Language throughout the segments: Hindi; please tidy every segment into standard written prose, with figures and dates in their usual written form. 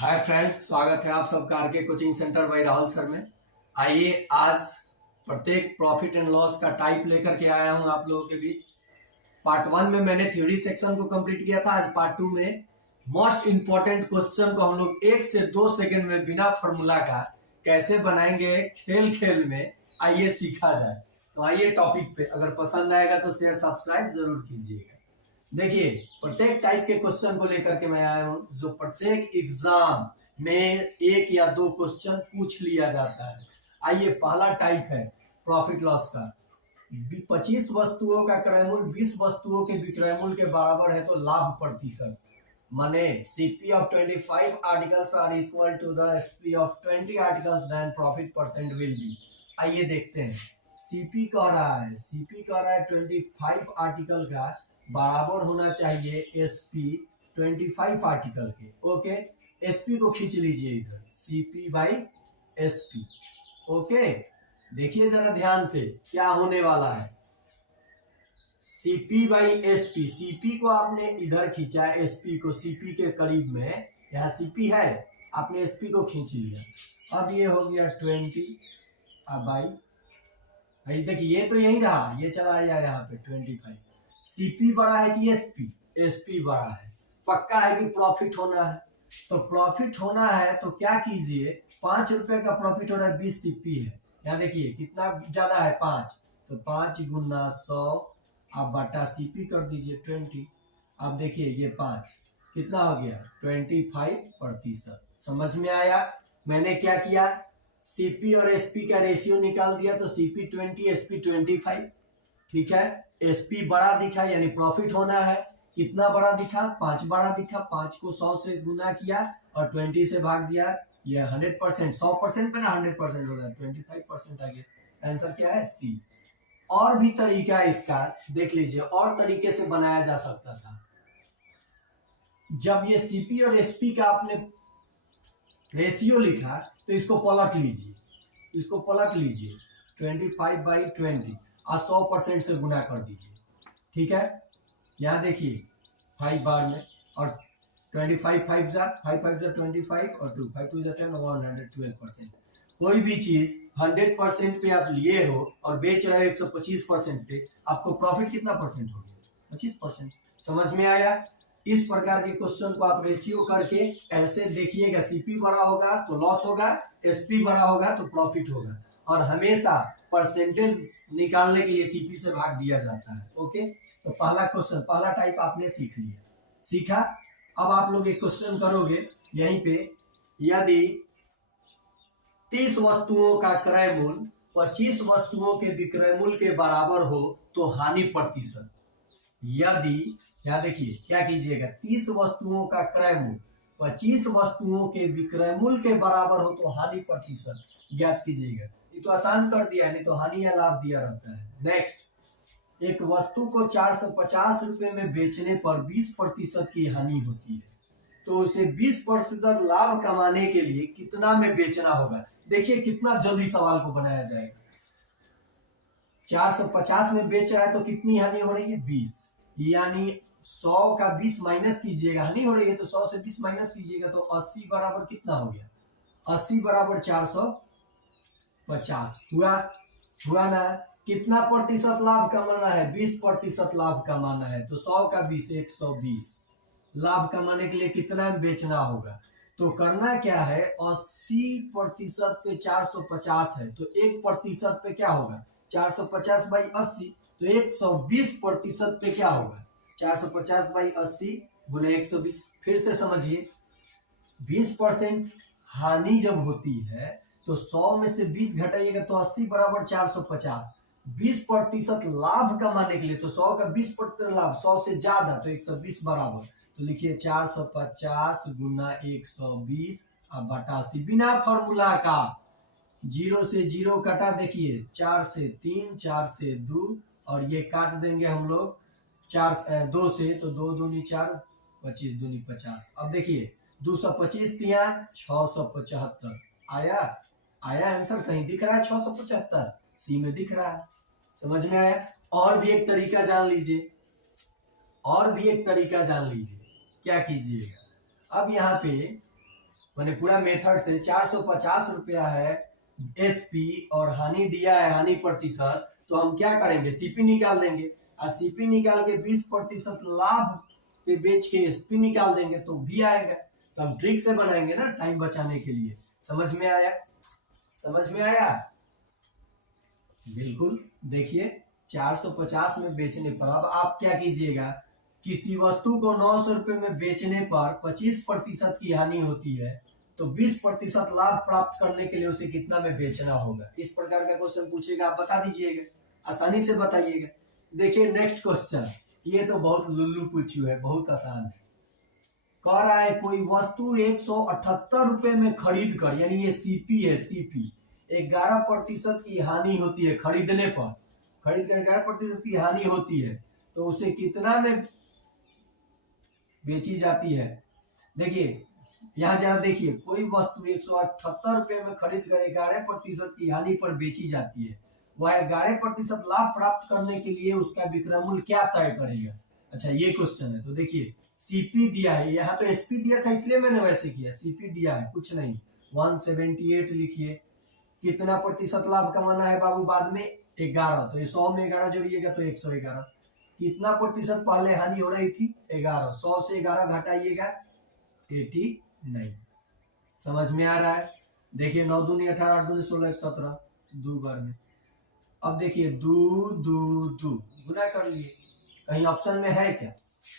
हाय फ्रेंड्स, स्वागत है आप सबका RK coaching centre by Rahul sir में। आइए आज प्रत्येक प्रॉफिट एंड लॉस का टाइप लेकर के आया हूं आप लोगों के बीच। पार्ट 1 में मैंने थ्योरी सेक्शन को कंप्लीट किया था। आज पार्ट 2 में मोस्ट इंपॉर्टेंट क्वेश्चन को हम लोग 1 से 2 सेकंड में बिना फॉर्मूला का कैसे बनाएंगे खेल खेल में, आइए सीखा जाए। तो आइए टॉपिक पे, अगर पसंद आएगा तो शेयर सब्सक्राइब जरूर कीजिएगा। देखिए, प्रत्येक टाइप के क्वेश्चन को लेकर के मैं आया हूं जो प्रत्येक एग्जाम में 1 या 2 क्वेश्चन पूछ लिया जाता है। आइए, पहला टाइप है प्रॉफिट लॉस का। 25 वस्तुओं का क्रय मूल्य 20 वस्तुओं के विक्रय मूल्य के बराबर है तो लाभ प्रतिशत, माने CP of 25 articles are equal to the SP of 20 articles, then profit percent will be. आइए देखते हैं। सीपी कह रहा है 25 आर्टिकल का बराबर होना चाहिए एसपी 25 आर्टिकल के। ओके, एसपी को खींच लीजिए इधर, सीपी बाई एसपी। ओके, देखिए जरा ध्यान से क्या होने वाला है। सीपी बाई एसपी, सीपी को आपने इधर खींचा, एसपी को सीपी के करीब में, यहाँ सीपी है, आपने एसपी को खींच लिया। अब ये हो गया 20 बाई, देखिए ये तो यही रहा, ये चला आया यहाँ पे 25। सीपी बड़ा है कि एसपी? एसपी बड़ा है। पक्का है कि प्रॉफिट होना है, तो प्रॉफिट होना है तो क्या कीजिए, 5 रुपए का प्रॉफिट हो रहा है, 20 सीपी है। यहाँ देखिए कितना ज्यादा है, 5, तो 5 गुना 100 आप बटा सीपी कर दीजिए 20। अब देखिए ये 5 कितना हो गया, 25%। समझ में आया? मैंने क्या किया, सीपी और एसपी का रेशियो निकाल दिया, तो सीपी 20 एसपी 25। ठीक है, एसपी बड़ा दिखा यानी प्रॉफिट होना है। कितना बड़ा दिखा? 5 बड़ा दिखा। 5 को 100 से गुना किया और 20 से भाग दिया। ये 100%, 100% पे ना 100% हो गया, 25% आ गया। आंसर क्या है? सी। और भी तरीका है इसका, देख लीजिए, और तरीके से बनाया जा सकता था। जब ये सीपी और एसपी का आपने रेशियो लिखा तो इसको पलट लीजिए, इसको पलट लीजिए 25/20 और 100% से गुना कर दीजिए। ठीक है, यहाँ देखिए 5 बार में, और 25 5 जा 25 और 2 5 2 10 और 112%। कोई भी चीज 100% पे आप लिए हो और बेच रहे हो 125% पे, आपको प्रॉफिट कितना परसेंट हो गया? 25%। समझ में आया? इस प्रकार के क्वेश्चन को आप रेशियो करके ऐसे देखिएगा, सीपी बड़ा होगा तो लॉस होगा, एसपी बड़ा होगा तो प्रॉफिट होगा, और हमेशा परसेंटेज निकालने के लिए सीपी से भाग दिया जाता है। ओके, तो पहला क्वेश्चन, पहला टाइप आपने सीख लिया, सीखा। अब आप लोग एक क्वेश्चन करोगे यहीं पे, यदि 30 वस्तुओं का क्रय मूल्य 25 वस्तुओं के विक्रय मूल्य के बराबर हो तो हानि प्रतिशत। यदि, यहाँ देखिए क्या कीजिएगा, 30 वस्तुओं का क्रय मूल्य 25 वस्तुओं के विक्रय मूल्य के बराबर हो तो हानि प्रतिशत ज्ञात कीजिएगा। ये तो आसान कर दिया, नहीं तो हानि या लाभ दिया रहता है। नेक्स्ट, एक वस्तु को 450 रुपए में बेचने पर 20% की हानि होती है, तो उसे 20% लाभ कमाने के लिए कितना में बेचना होगा? देखिए कितना जल्दी सवाल को बनाया जाएगा। 450 में बेच रहा है तो कितनी हानि हो रही है? 20, यानी 100 का 20 माइनस कीजिएगा, हानि हो रही है तो 100 से 20 माइनस कीजिएगा, तो 80 बराबर कितना हो गया? 80 बराबर 450 हुआ ना? कितना प्रतिशत लाभ कमाना है? 20% लाभ कमाना है, तो 100 का 20 120। लाभ कमाने के लिए कितना में बेचना होगा? तो करना क्या है, 80% पे 450 है, तो 1% पे क्या होगा? 450/80, तो 120% पे क्या होगा? 450/80 गुना 120। फिर से समझिए, 20% हानि जब होती है तो 100 में से 20 घटाइएगा तो 80 बराबर 450। 20% लाभ कमाने के लिए, तो 100 का 20% लाभ, 100 से ज्यादा तो 120 बराबर, तो लिखिए 450 गुना 120 अब बटा 80, बिना फॉर्मूला का। 0 से 0 कटा, देखिए 4 से 3, 4 से 2, और ये काट देंगे हम लोग 2 से, तो 2 दूनी 4, 25 दूनी 50। अब देखिए 225 तिया 675 आया आंसर? कहीं दिख रहा है 675? सी में दिख रहा है। समझ में आया? और भी एक तरीका जान लीजिए, क्या कीजिएगा। अब यहाँ पे मैंने पूरा मेथड से 450 रुपया है एसपी और हानि दिया है हानि प्रतिशत, तो हम क्या करेंगे सीपी निकाल देंगे और सीपी निकाल के 20% लाभ पे बेच के एसपी निकाल देंगे तो भी आएगा। तो हम ट्रिक से बनाएंगे ना टाइम बचाने के लिए। समझ में आया? समझ में आया? बिल्कुल। देखिए 450 में बेचने पर अब आप क्या कीजिएगा, किसी वस्तु को 900 रुपए में बेचने पर 25% की हानि होती है तो 20% लाभ प्राप्त करने के लिए उसे कितना में बेचना होगा। इस प्रकार का क्वेश्चन पूछेगा, आप बता दीजिएगा, आसानी से बताइएगा। देखिए नेक्स्ट क्वेश्चन, ये तो बहुत लुल्लू पुच्चू है, बहुत आसान है। कह रहा है कोई वस्तु 178 रुपए में खरीद कर, यानी ये सीपी है, सीपी 11% की हानि होती है खरीदने पर, खरीद कर 11% की हानि होती है तो उसे कितना में बेची जाती है। देखिए यहाँ जरा देखिए, कोई वस्तु 178 रुपए में खरीद कर 11% की हानि पर बेची जाती है, वह 11% लाभ प्राप्त करने के लिए उसका विक्रय मूल्य क्या तय करेगा। अच्छा ये क्वेश्चन है, तो देखिए सीपी दिया है, यहाँ तो एसपी दिया था इसलिए मैंने वैसे किया, सीपी दिया है कुछ नहीं, 178 लिखिए, कितना प्रतिशत लाभ कमाना है बाबू बाद में 11, तो 100 में 11 जोड़िएगा तो 111, कितना प्रतिशत पहले हानि हो रही थी 11, 100 से 11 घटाइएगा 89। समझ में आ रहा है? देखिए 9 दूनी 18, 8 दूनी 16, 17, 2 बार में। अब देखिए 2 2 2 गुना कर लिए, कहीं ऑप्शन में है क्या,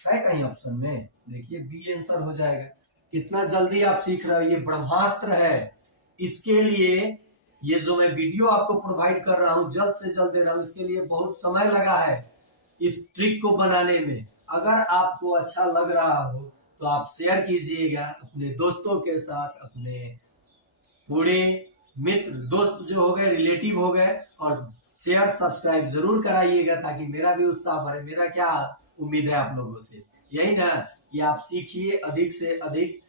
है कहीं ऑप्शन में? देखिए बी आंसर हो जाएगा। कितना जल्दी आप सीख रहे हो, ये ब्रह्मास्त्र है। इसके लिए ये जो मैं वीडियो आपको प्रोवाइड कर रहा हूं जल्द से जल्द दे रहा हूं, इसके लिए बहुत समय लगा है इस ट्रिक को बनाने में। अगर आपको अच्छा लग रहा हो तो आप शेयर कीजिएगा अपने दोस्तों के साथ, अपने पूरे मित्र दोस्त जो हो गए, रिलेटिव हो गए, और शेयर सब्सक्राइब जरूर कराइएगा ताकि मेरा भी उत्साह बढ़े। मेरा क्या उम्मीद है आप लोगों से, यही ना कि आप सीखिए अधिक से अधिक,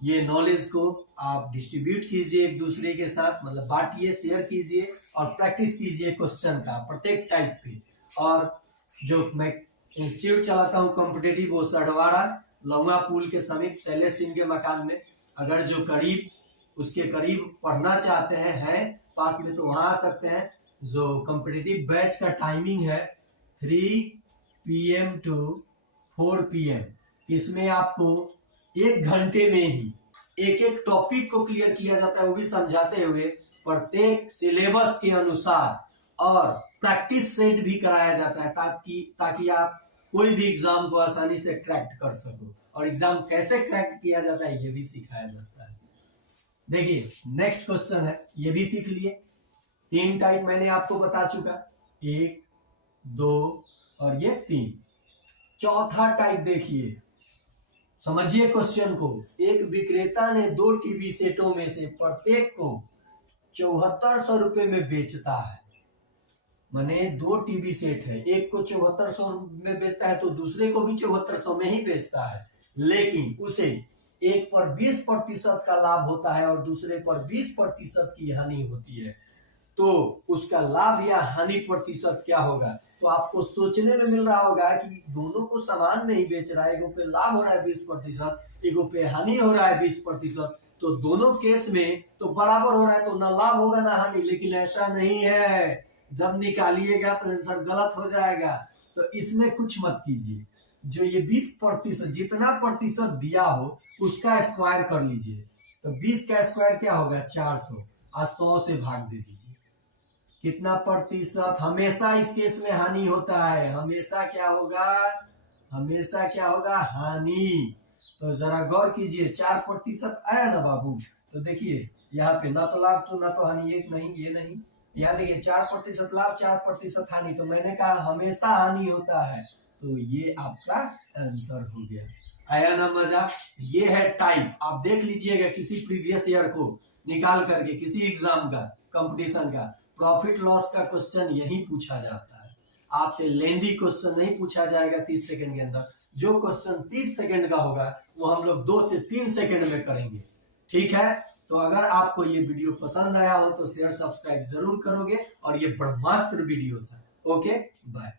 ये नॉलेज को आप डिस्ट्रीब्यूट कीजिए एक दूसरे के साथ, मतलब बांटिए, शेयर कीजिए और प्रैक्टिस कीजिए क्वेश्चन का प्रत्येक टाइप पे। और जो मैं इंस्टीट्यूट चलाता हूँ कॉम्पिटेटिव, वो सडवाड़ा लौंगा पुल के समीप शैलेश सिंह के मकान में, अगर जो करीब उसके करीब पढ़ना चाहते हैं पास में तो वहां आ सकते हैं। जो कॉम्पिटेटिव बैच का टाइमिंग है 3 PM to 4 PM, इसमें आपको 1 घंटे में ही एक एक टॉपिक को क्लियर किया जाता है, वो भी समझाते हुए प्रत्येक सिलेबस के अनुसार, और प्रैक्टिस सेट भी कराया जाता है ताकि आप कोई भी एग्जाम को आसानी से क्रैक कर सको, और एग्जाम कैसे क्रैक किया जाता है ये भी सिखाया जाता है। देखिए नेक्स्ट क्वेश्चन है, ये भी सीख लिए। 3 टाइप मैंने आपको बता चुका, 1 2 और ये 3। चौथा टाइप देखिए, समझिए क्वेश्चन को। एक विक्रेता ने 2 टीवी सेटों में से प्रत्येक को 7400 रुपए में बेचता है। माने 2 टीवी सेट है, एक को 7400 में बेचता है तो दूसरे को भी 7400 में ही बेचता है, लेकिन उसे एक पर 20% का लाभ होता है और दूसरे पर 20% की हानि होती है, तो उसका लाभ या हानि प्रतिशत क्या होगा। तो आपको सोचने में मिल रहा होगा कि दोनों को समान नहीं बेच रहा है, एगो पे लाभ हो रहा है 20%, एगो पे हानि हो रहा है 20%, तो दोनों केस में तो बराबर हो रहा है, तो ना लाभ होगा ना हानि। लेकिन ऐसा नहीं है, जब निकालिएगा तो आंसर गलत हो जाएगा। तो इसमें कुछ मत कीजिए, जो ये 20% जितना प्रतिशत दिया हो उसका स्क्वायर कर लीजिए, तो 20 का स्क्वायर क्या होगा 400, और 100 से भाग दे दीजिए। कितना प्रतिशत, हमेशा इस केस में हानि होता है, हमेशा क्या होगा, हमेशा क्या होगा हानि। तो जरा गौर कीजिए, 4% आया ना बाबू, तो देखिए यहाँ पे ना तो लाभ तो ना तो हानि, एक नहीं ये नहीं, यहाँ देखिए 4% लाभ 4% हानि, तो मैंने कहा हमेशा हानि होता है, तो ये आपका आंसर हो गया। आया ना मजा? ये है टाइप, आप देख लीजिएगा किसी प्रीवियस ईयर को निकाल करके, किसी एग्जाम का कंपटीशन का प्रॉफिट लॉस का क्वेश्चन यही पूछा जाता है। आपसे लेंदी क्वेश्चन नहीं पूछा जाएगा 30 सेकंड के अंदर। जो क्वेश्चन 30 सेकंड का होगा वो हम लोग 2 से 3 सेकंड में करेंगे, ठीक है। तो अगर आपको ये वीडियो पसंद आया हो तो शेयर सब्सक्राइब जरूर करोगे, और ये ब्रह्मास्त्र वीडियो था। Okay bye.